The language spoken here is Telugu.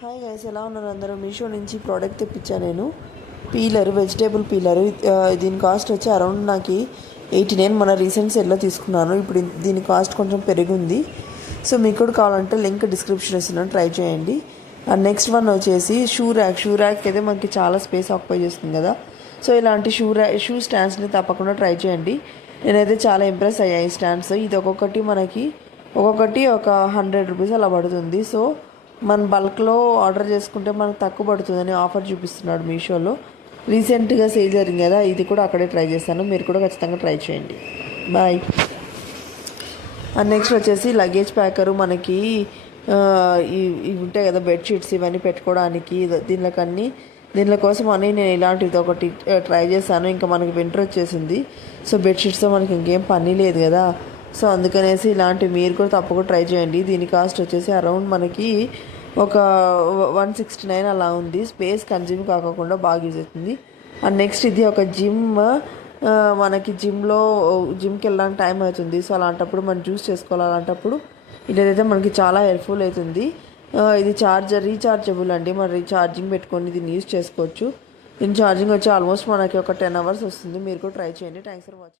హాయ్ గైస్, ఎలా ఉన్నారు అందరూ? మీషో నుంచి ప్రోడక్ట్ తెప్పించాను నేను. Vegetable peeler. దీని కాస్ట్ వచ్చి అరౌండ్ నాకు 89. మన రీసెంట్ సెల్లో తీసుకున్నాను. ఇప్పుడు దీని కాస్ట్ కొంచెం పెరిగింది. సో మీకు కూడా కావాలంటే లింక్ డిస్క్రిప్షన్ ఇస్తున్నాను, ట్రై చేయండి. అండ్ నెక్స్ట్ వన్ వచ్చేసి షూ ర్యాక్ అయితే మనకి చాలా స్పేస్ ఆక్యుపై చేస్తుంది కదా. సో ఇలాంటి షూ స్టాండ్స్ని తప్పకుండా ట్రై చేయండి. నేనైతే చాలా ఇంప్రెస్ అయ్యాయి ఈ స్టాండ్స్. ఇది ఒక్కొక్కటి ఒక 100 రూపీస్ అలా పడుతుంది. సో మన బల్క్లో ఆర్డర్ చేసుకుంటే మనకు తక్కువ పడుతుందని ఆఫర్ చూపిస్తున్నాడు మీషోలో. రీసెంట్గా సేల్ జరిగింది కదా, ఇది కూడా అక్కడే ట్రై చేస్తాను. మీరు కూడా ఖచ్చితంగా ట్రై చేయండి. బాయ్. అండ్ నెక్స్ట్ వచ్చేసి లగేజ్ ప్యాకరు. మనకి ఇవి ఉంటాయి కదా, బెడ్షీట్స్ ఇవన్నీ పెట్టుకోవడానికి. దీనిలో కోసం అని నేను ఇలాంటిది ఒకటి ట్రై చేశాను. ఇంకా మనకి వింటర్ వచ్చేసింది. సో బెడ్షీట్స్తో మనకి ఇంకేం పని లేదు కదా. సో అందుకనేసి ఇలాంటివి మీరు కూడా తప్పకుండా ట్రై చేయండి. దీని కాస్ట్ వచ్చేసి అరౌండ్ మనకి ఒక 169 అలా ఉంది. స్పేస్ కన్జ్యూమ్ కాకుండా బాగా యూజ్ అవుతుంది. అండ్ నెక్స్ట్ ఇది ఒక మనకి జిమ్కి వెళ్ళడానికి టైం అవుతుంది. సో అలాంటప్పుడు మనం జ్యూస్ చేసుకోవాలి. అలాంటప్పుడు ఇదైతే మనకి చాలా హెల్ప్ఫుల్ అవుతుంది. ఇది రీఛార్జబుల్ అండి. మనం ఛార్జింగ్ పెట్టుకొని దీన్ని యూజ్ చేసుకోవచ్చు. దీని ఛార్జింగ్ వచ్చి ఆల్మోస్ట్ మనకి ఒక 10 hours వస్తుంది. మీరు కూడా ట్రై చేయండి. Thanks for watching.